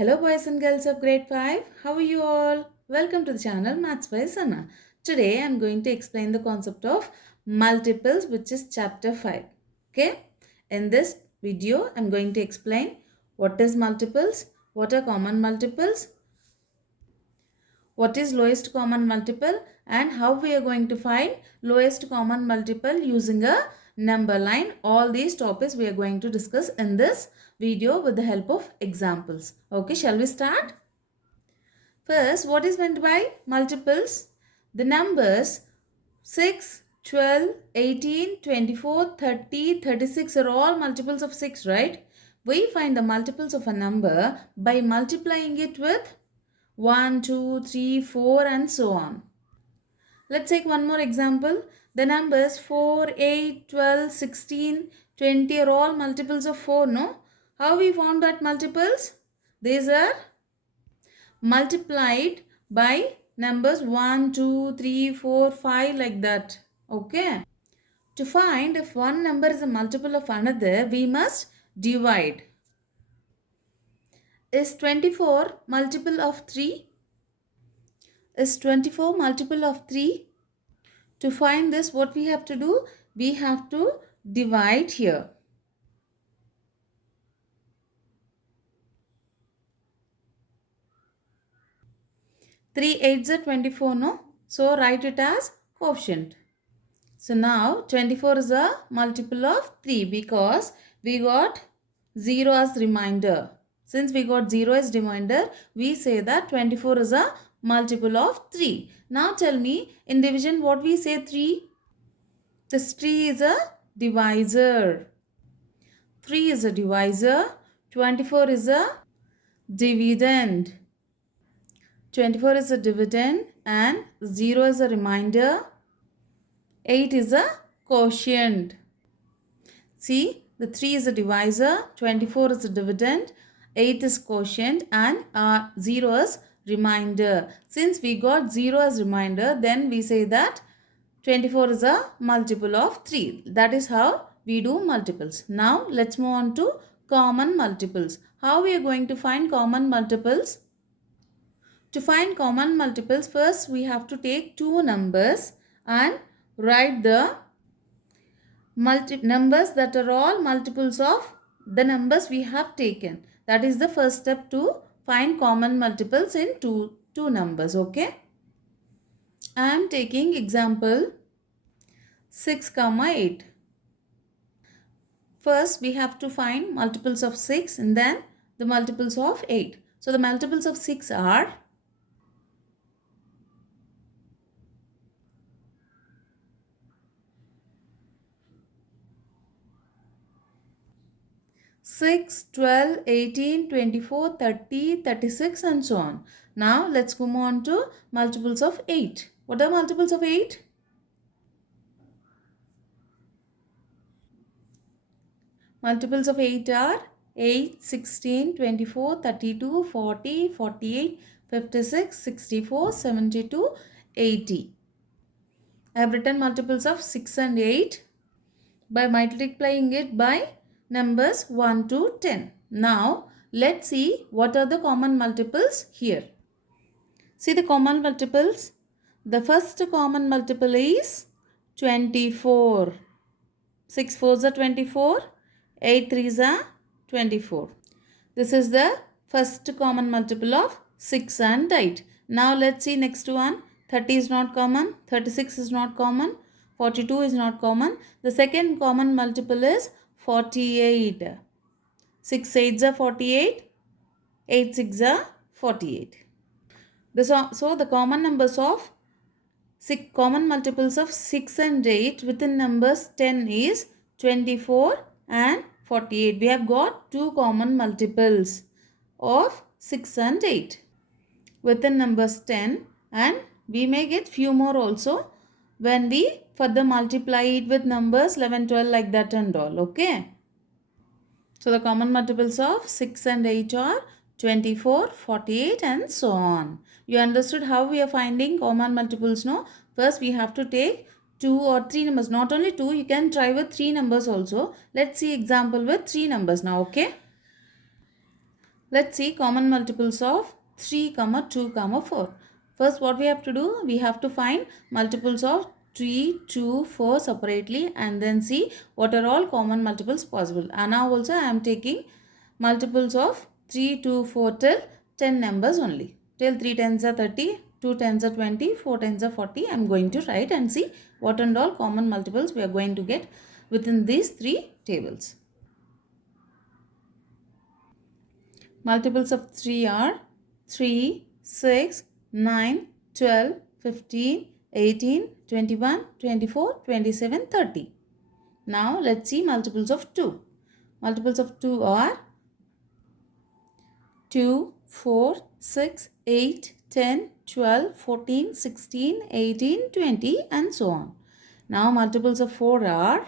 Hello boys and girls of grade 5. How are you all? Welcome to the channel Maths by Sana. Today I am going to explain the concept of multiples, which is chapter 5. Okay? In this video I am going to explain what is multiples, what are common multiples, what is lowest common multiple, and how we are going to find lowest common multiple using a number line. All these topics we are going to discuss in this video with the help of examples. Okay, shall we start? First, what is meant by multiples? The numbers 6, 12, 18, 24, 30, 36 are all multiples of 6, right? We find the multiples of a number by multiplying it with 1, 2, 3, 4 and so on. Let's take one more example. The numbers 4, 8, 12, 16, 20 are all multiples of 4, no? How we found that multiples? These are multiplied by numbers 1, 2, 3, 4, 5 like that. Okay. To find if one number is a multiple of another, we must divide. Is 24 multiple of 3? Is 24 multiple of 3? To find this, what we have to do? We have to divide here. 3 8s are 24, no? So write it as quotient. So now 24 is a multiple of 3 because we got 0 as remainder. Since we got 0 as remainder, we say that 24 is a multiple of 3. Now tell me, in division what we say 3? This 3 is a divisor. 3 is a divisor. 24 is a dividend. 24 is a dividend and 0 is a remainder. 8 is a quotient. See, the 3 is a divisor, 24 is a dividend, 8 is quotient and 0 is remainder. Since we got 0 as remainder, then we say that 24 is a multiple of 3. That is how we do multiples. Now, let's move on to common multiples. How we are going to find common multiples? To find common multiples, first we have to take two numbers and write the numbers that are all multiples of the numbers we have taken. That is the first step to find common multiples in two numbers. Okay. I am taking example 6, 8. First we have to find multiples of 6 and then the multiples of 8. So the multiples of 6 are 6, 12, 18, 24, 30, 36 and so on. Now let's move on to multiples of 8. What are multiples of 8? Multiples of 8 are 8, 16, 24, 32, 40, 48, 56, 64, 72, 80. I have written multiples of 6 and 8 by multiplying it by numbers 1 to 10. Now, let's see what are the common multiples here. See the common multiples. The first common multiple is 24. 6 4s are 24. 8 3s are 24. This is the first common multiple of 6 and 8. Now, let's see next one. 30 is not common. 36 is not common. 42 is not common. The second common multiple is 48. 6 8s are 48. 8 6 are 48. So the common numbers of common multiples of 6 and 8 within numbers 10 is 24 and 48. We have got two common multiples of 6 and 8 within numbers 10, and we may get few more also when we further multiply it with numbers 11, 12 like that and all. Okay. So the common multiples of 6 and 8 are 24, 48 and so on. You understood how we are finding common multiples, no? First we have to take 2 or 3 numbers. Not only 2, you can try with 3 numbers also. Let's see example with 3 numbers now, okay? Let's see common multiples of 3, 2, 4. First, what we have to do? We have to find multiples of 3, 2, 4 separately and then see what are all common multiples possible. And now also I am taking multiples of 3, 2, 4 till 10 numbers only. Till 3 tens are 30, 2 tens are 20, 4 tens are 40. I am going to write and see what and all common multiples we are going to get within these three tables. Multiples of 3 are 3, 6, 9, 12, 15, 18, 21, 24, 27, 30. Now let's see multiples of 2. Multiples of 2 are 2, 4, 6, 8, 10, 12, 14, 16, 18, 20 and so on. Now multiples of 4 are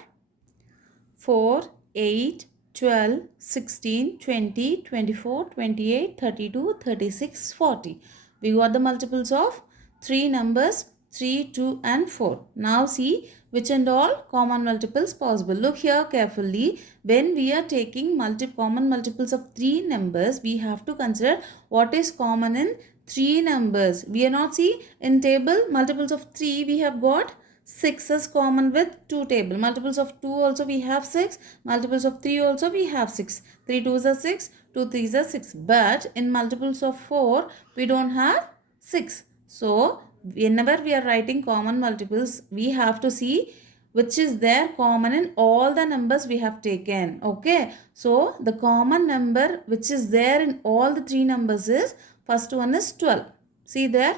4, 8, 12, 16, 20, 24, 28, 32, 36, 40. We got the multiples of 3 numbers 3, 2 and 4. Now see which and all common multiples possible. Look here carefully. When we are taking common multiples of 3 numbers, we have to consider what is common in 3 numbers. We are not see in table multiples of 3 we have got 6 is common with 2 table. Multiples of 2 also we have 6. Multiples of 3 also we have 6. 3 2s are 6. 2 3s are 6. But in multiples of 4 we don't have 6. So whenever we are writing common multiples we have to see which is there common in all the numbers we have taken. Okay. So the common number which is there in all the 3 numbers is first one is 12. See there.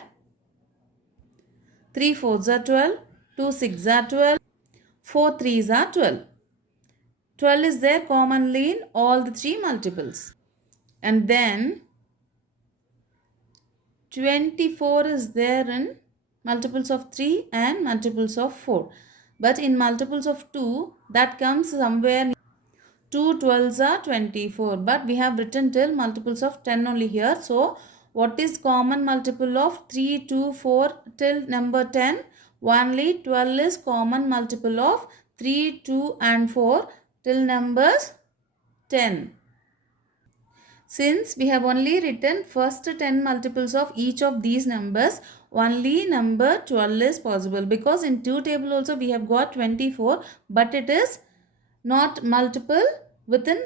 3 4s are 12. 2 6 are 12, 4 3s are 12. 12 is there commonly in all the 3 multiples. And then 24 is there in multiples of 3 and multiples of 4. But in multiples of 2, that comes somewhere 2 12s are 24. But we have written till multiples of 10 only here. So, what is common multiple of 3, 2, 4 till number 10? Only 12 is common multiple of 3, 2 and 4 till numbers 10. Since we have only written first 10 multiples of each of these numbers, only number 12 is possible. Because in 2 table also we have got 24, but it is not multiple within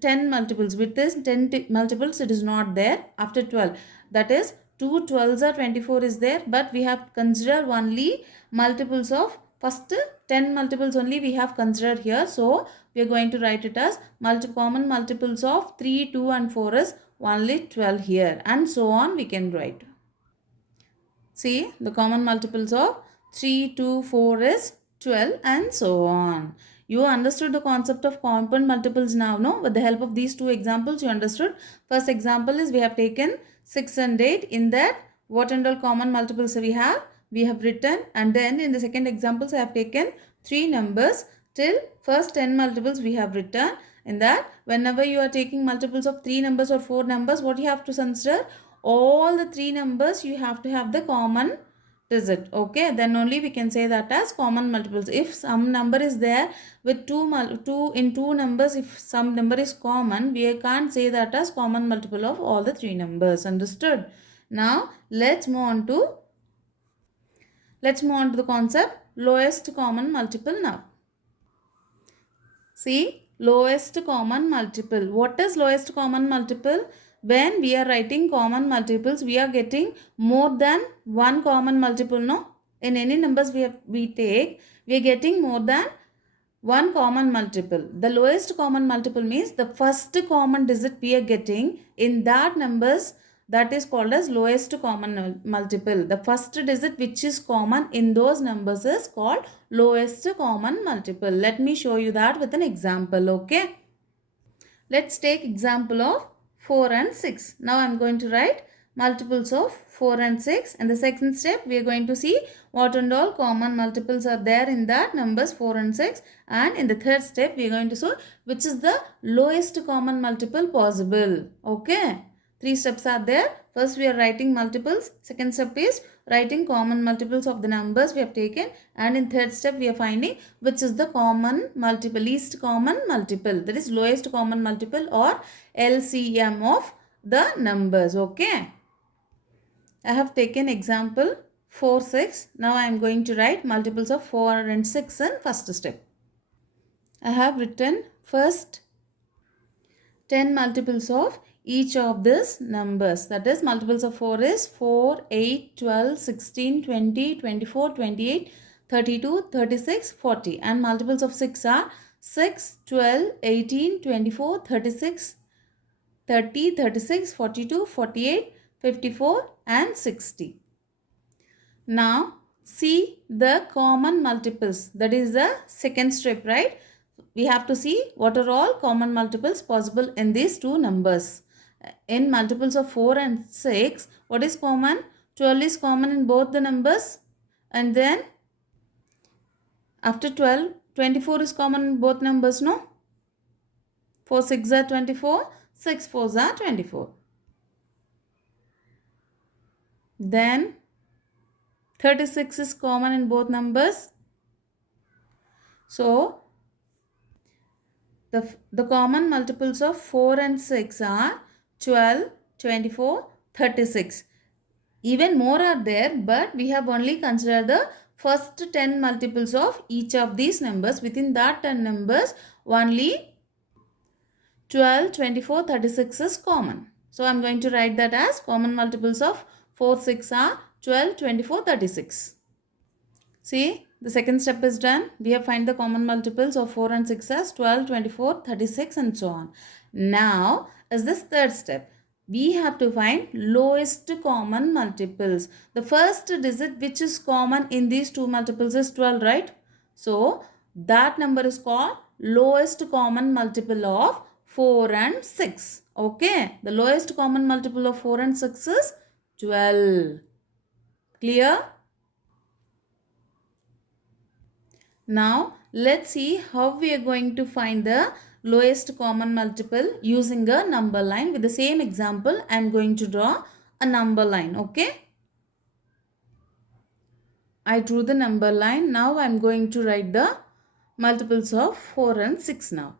10 multiples. With this 10 multiples it is not there after 12. That is 2 12s are 24 is there, but we have considered only multiples of first 10 multiples only we have considered here. So we are going to write it as common multiples of 3, 2 and 4 is only 12 here, and so on we can write. See the common multiples of 3, 2, 4 is 12 and so on. You understood the concept of compound multiples now, no? With the help of these two examples, you understood. First example is we have taken 6 and 8. In that, what and all common multiples we have written. And then in the second examples, I have taken 3 numbers till first 10 multiples we have written. In that, whenever you are taking multiples of 3 numbers or 4 numbers, what you have to consider? All the 3 numbers you have to have the common digit. Okay, then only we can say that as common multiples. If some number is there with two numbers, if some number is common, we can't say that as common multiple of all the 3 numbers. Understood? Now let's move on to the concept lowest common multiple now. See, lowest common multiple. What is lowest common multiple? When we are writing common multiples, we are getting more than one common multiple, no? In any numbers we take, we are getting more than one common multiple. The lowest common multiple means the first common digit we are getting in that numbers, that is called as lowest common multiple. The first digit which is common in those numbers is called lowest common multiple. Let me show you that with an example, okay? Let's take example of 4 and 6. Now I am going to write multiples of 4 and 6. And the second step we are going to see what and all common multiples are there in that numbers 4 and 6. And in the third step we are going to show which is the lowest common multiple possible. Okay. 3 steps are there. First we are writing multiples. Second step is writing common multiples of the numbers we have taken. And in third step we are finding which is the common multiple, least common multiple. That is lowest common multiple or LCM of the numbers. Okay. I have taken example 4, 6. Now I am going to write multiples of 4 and 6 in first step. I have written first 10 multiples of each of these numbers. That is, multiples of 4 is 4, 8, 12, 16, 20, 24, 28, 32, 36, 40. And multiples of 6 are 6, 12, 18, 24, 36, 30, 36, 42, 48, 54 and 60. Now see the common multiples. That is the second step, right? We have to see what are all common multiples possible in these two numbers. In multiples of 4 and 6, what is common? 12 is common in both the numbers. And then after 12, 24 is common in both numbers, no? 4 6 are 24, 6 4s are 24. Then 36 is common in both numbers. So the common multiples of 4 and 6 are 12, 24, 36. Even more are there, but we have only considered the first 10 multiples of each of these numbers. Within that 10 numbers, only 12, 24, 36 is common. So I am going to write that as common multiples of 4, 6 are 12, 24, 36. See, the second step is done. We have find the common multiples of 4 and 6 as 12, 24, 36 and so on. Now, is this third step. We have to find lowest common multiples. The first digit which is common in these two multiples is 12, right? So, that number is called lowest common multiple of 4 and 6. Okay, the lowest common multiple of 4 and 6 is 12. Clear? Now, let's see how we are going to find the lowest common multiple using a number line. With the same example, I am going to draw a number line. Okay. I drew the number line. Now, I am going to write the multiples of 4 and 6 now.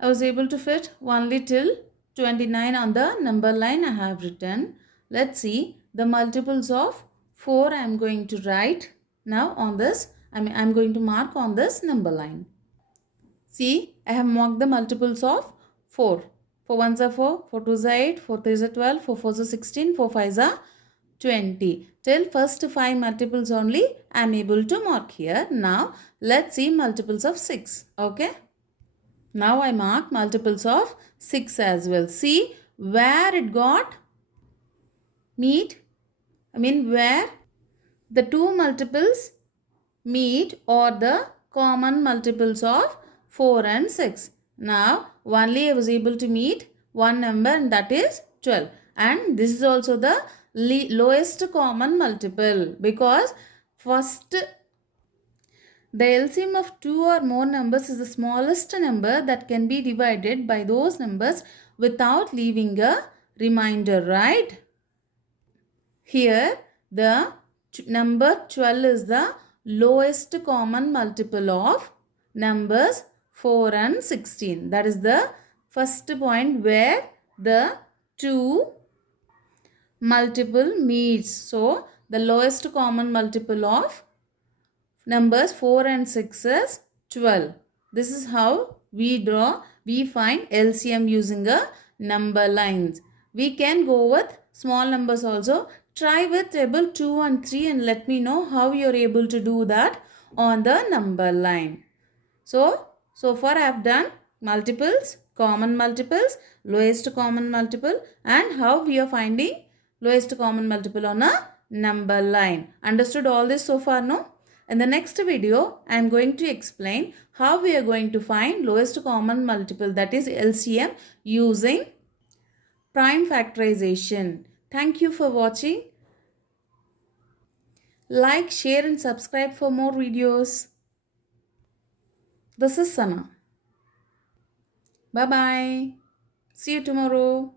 I was able to fit only till 29 on the number line I have written. Let's see the multiples of 4 I am going to write now on this. I'm going to mark on this number line. See, I have marked the multiples of 4. 4 1s are 4, 4 2s are 8, 4 3s are 12, 4 4s are 16, 4 5s are 20. Till first 5 multiples only I am able to mark here. Now, let's see multiples of 6. Okay. Now I mark multiples of 6 as well. See where it got meet. Where the two multiples meet or the common multiples of 4 and 6. Now only I was able to meet one number and that is 12. And this is also the lowest common multiple because first the LCM of two or more numbers is the smallest number that can be divided by those numbers without leaving a remainder, right? Here, the number 12 is the lowest common multiple of numbers 4 and 16. That is the first point where the two multiple meets. So, the lowest common multiple of numbers 4 and 6 is 12. This is how we find LCM using a number lines. We can go with small numbers also. Try with table 2 and 3 and let me know how you are able to do that on the number line. So far I have done multiples, common multiples, lowest common multiple and how we are finding lowest common multiple on a number line. Understood all this so far, no? In the next video, I am going to explain how we are going to find lowest common multiple, that is LCM, using prime factorization. Thank you for watching. Like, share and subscribe for more videos. This is Sana. Bye-bye. See you tomorrow.